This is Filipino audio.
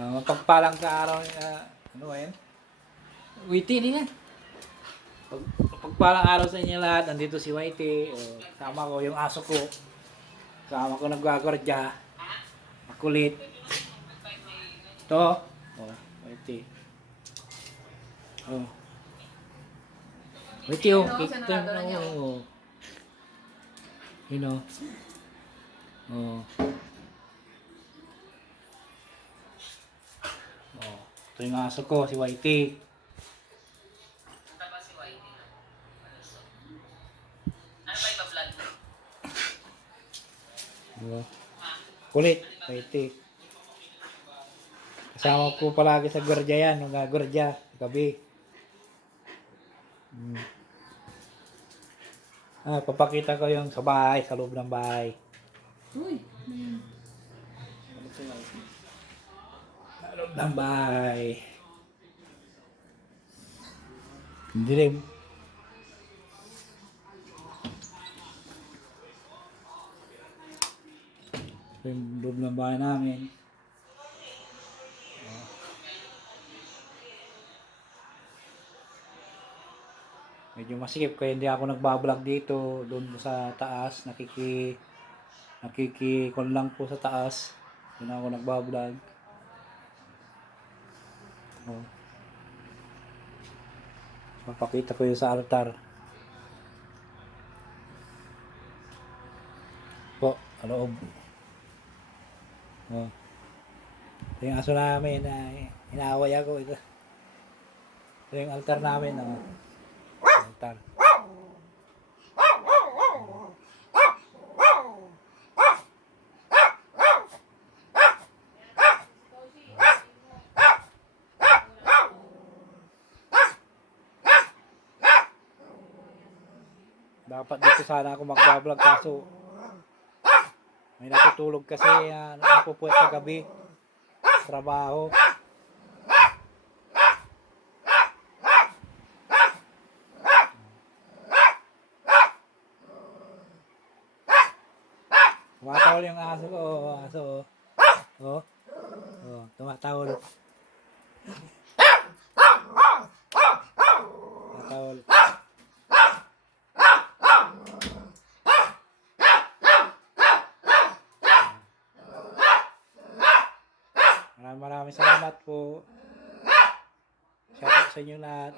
Mapagpalang sa araw, ano yan? Witi din yan. Pagpalang araw sa inyo lahat, nandito si Whitey. Kasama ko yung aso ko. Kasama ko nagwagwardya. Makulit. Ito. Whitey. Whitey, kikita mo. You know. Ito yung aso ko, si Whitey. Si Whitey. Ano ba iba-vlog mo? Kulit, Whitey. Kasama ko palagi sa gwardiya yan, nung gwardiya, gabi. Papakita ko yung sa bahay, sa loob ng bahay. Uy, Sa loob ng bahay. Dilim. Yung loob ng bahay namin. Medyo masikip kaya hindi ako nagbablog dito. Doon sa taas, nakikikon lang po sa taas. Doon ako nagbablog. Papakita ko yung sa altar. Po, loob. Ito yung aso namin na inaaway ako. Ito yung altar namin. Altar. Dapat dito sana ako magbablog kaso may natutulog kasi napupuwet sa gabi trabaho. Tumatawal yung aso ko, aso. Tumatawal. Tumatawal. Maraming salamat po. Shout out sa inyo lahat.